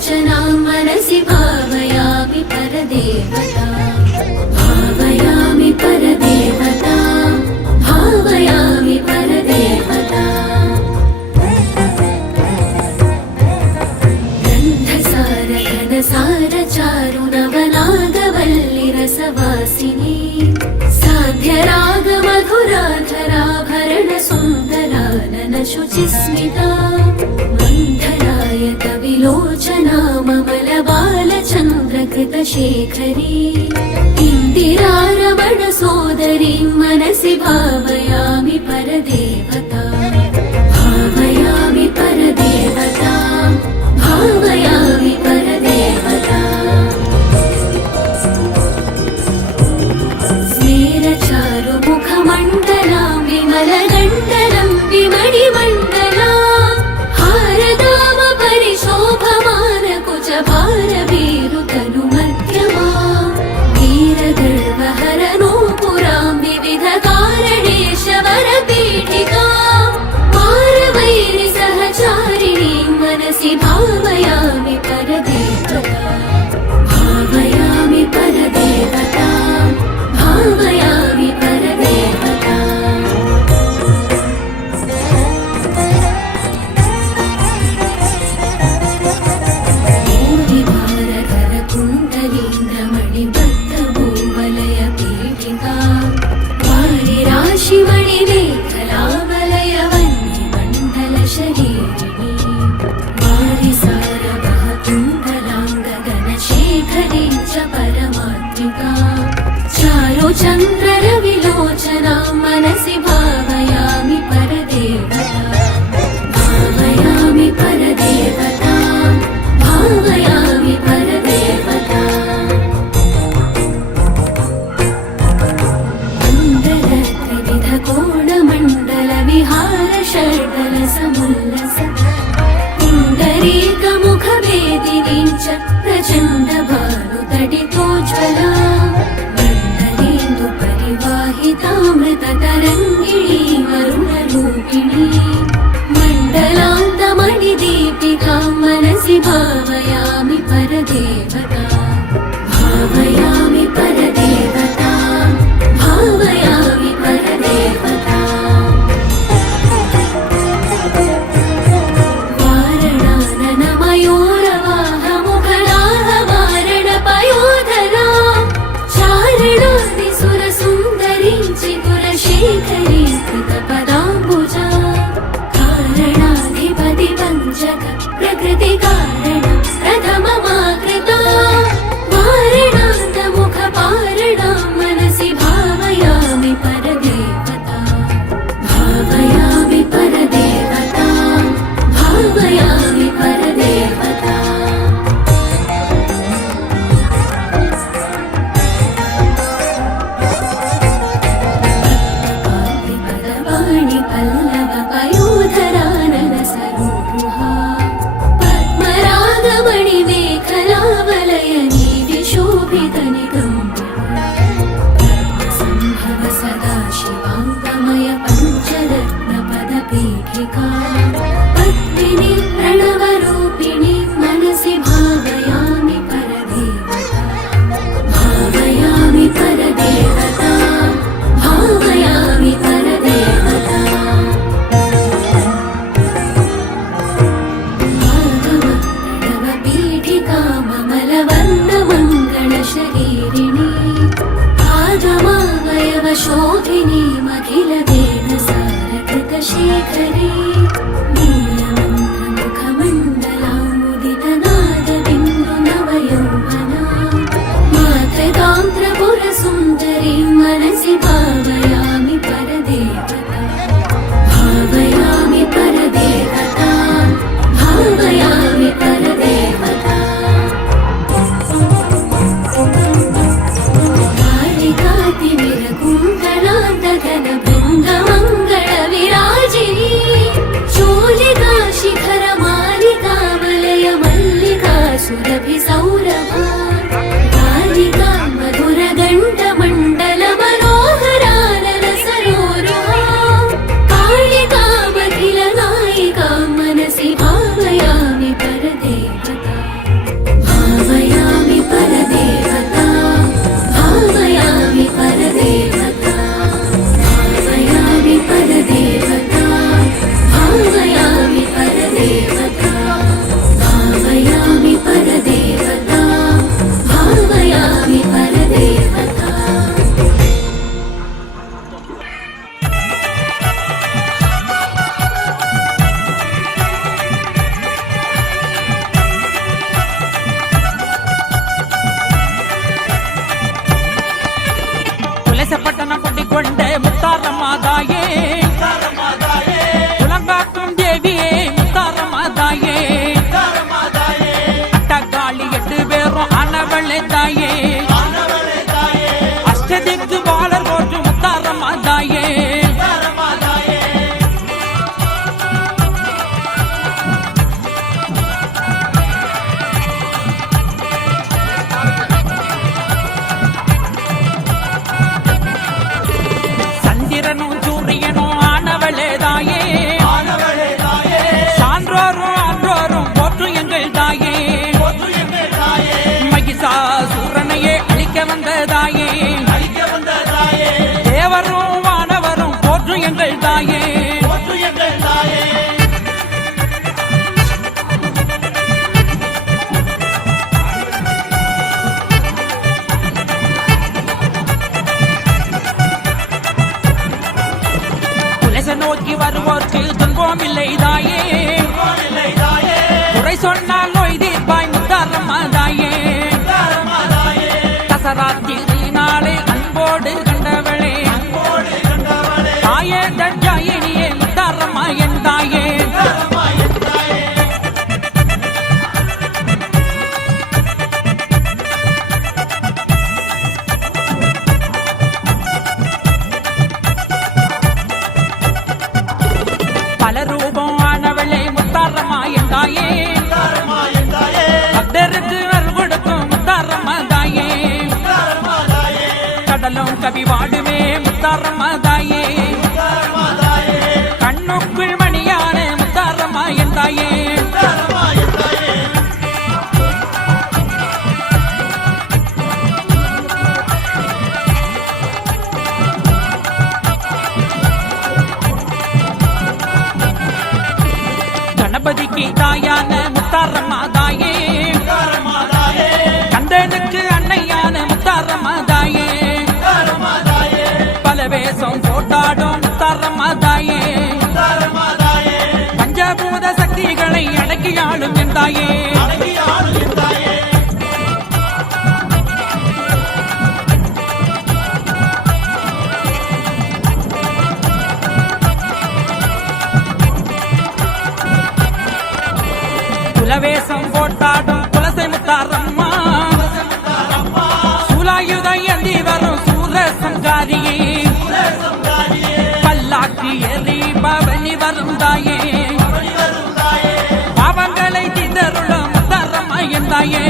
such an बालचन्द्रकृतशेखरी इन्दिरारमण सोदरीं मनसि भावयामि परदेवता भावयामि परदेवता சொன்னால் நோய் தீர்ப்பாய் முத்தாரம்மா தாயே தசராத்திரி நாளே அன்போடு வாடுமே கண்ணுக்குள் மணியான முத்தாரம்மா என் கணபதிக்கு தாயான முத்தாரம்மா தாயே கந்தனுக்கு அன்னையான முத்தாரம்மா வேஷம் போட்டாடும் முத்தாரம்மா தாயே பஞ்சபூத சக்திகளை அடக்கி ஆளும் என் தாயே பல்லாக்கு எறி பவனி வரும் தாயே பாவங்களை தீந்தருளும் முத்தாரம்மா என் தாயே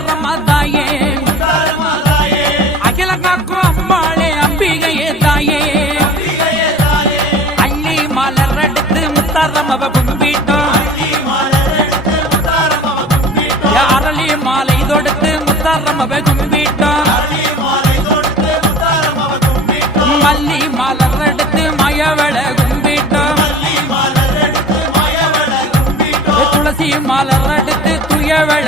வீரவளே முத்தாரம்மா தாயே அகில காக்கும் அம்மாளே அம்பிகையே தாயே. அள்ளி மலர் எடுத்து முத்தாரம்மவ கும்பிட்டோம். அரளி மாலை தொடுத்து முத்தாரம்மவ கும்பிட்டோம். மல்லி மலர் எடுத்து மயவள கும்பிட்டோம். துளசி மலர் எடுத்து துயவள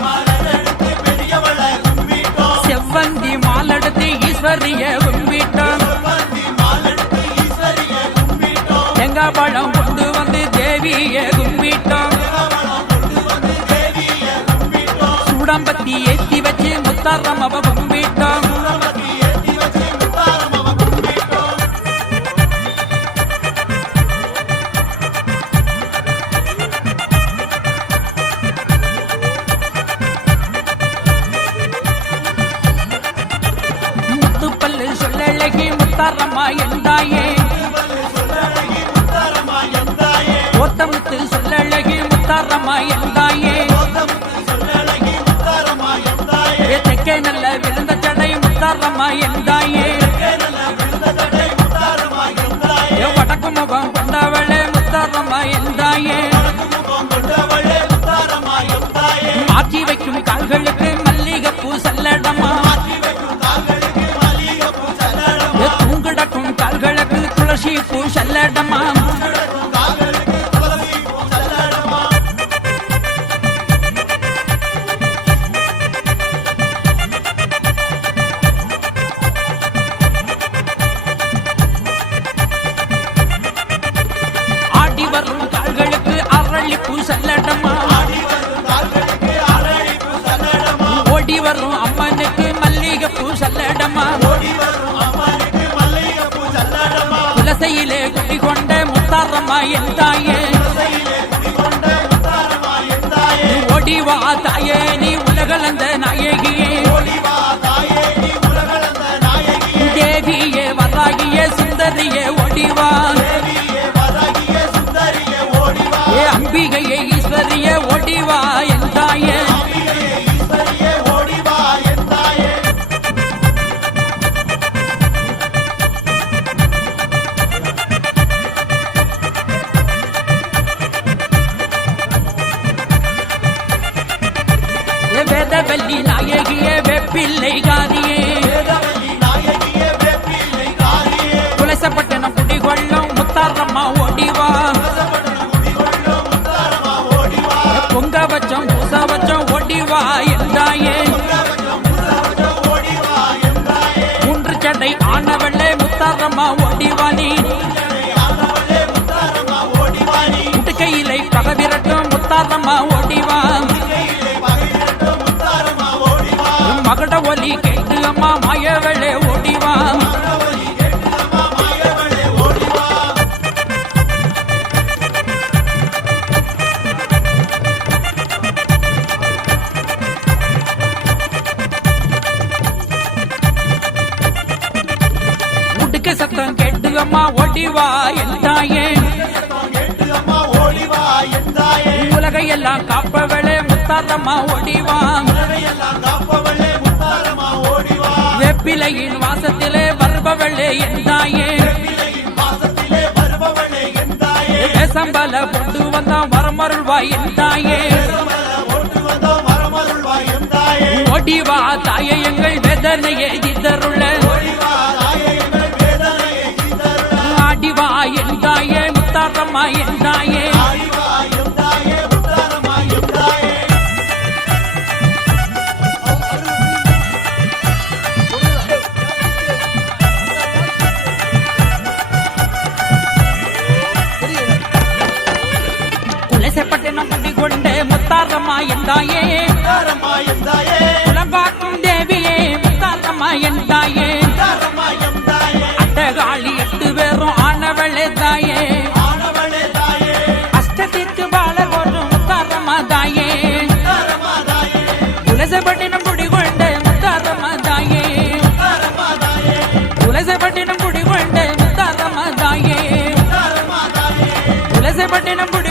மலர் எடுத்து பெரியவள கும்பிட்டோம். செவ்வந்தி மாலடுத்து ஈஸ்வரிய கும்பிட்டோம். தேங்காய் பழம் கொண்டு வந்து தேவிய கும்பிட்டோம். சூடம்பத்தி ஏத்தி வச்சு முத்தாரம் அவ கும்பிட்டோம். முத்தாரம்மா எந்தாயே தெக்கே நல்ல விழுந்த சடை முத்தாரம்மா எந்தாயே வடக்கு முகம் கொண்டவளே முத்தாரம்மா எந்தாயே மாற்றி வைக்கும் கால்களுக்கு மல்லிகைப்பூ சல்லடமா. தூங்கிடக்கும் கால்களுக்கு துளசி பூ சல்லடமா. ஈஸ்வரியே முத்தாரம்மா ஓடிவாணி நீ முட்டுக்கையிலை பகவிரட்டும் முத்தாரம்மா ஓடிவான் மகட ஒலி கேட்டு ஓடிவா என் தாயே. உலகையெல்லாம் காப்பவளே முத்தாரம்மா ஓடிவா. வெப்பிலையின் வாசத்திலே வருபவளே என் தாயே. வேசம்பல கொண்டு வந்தான் வரமருள்வாய் என் தாயே. ஓடிவா தாயே எங்கள் வேதனையே முத்தாரம்மா குலசப்பட்டினம் கட்டி கொண்டே முத்தாரம்மா என் தாயே. குலம்பாக்கும் தேவியே முத்தாரம்மா என் పట్టిన గుడి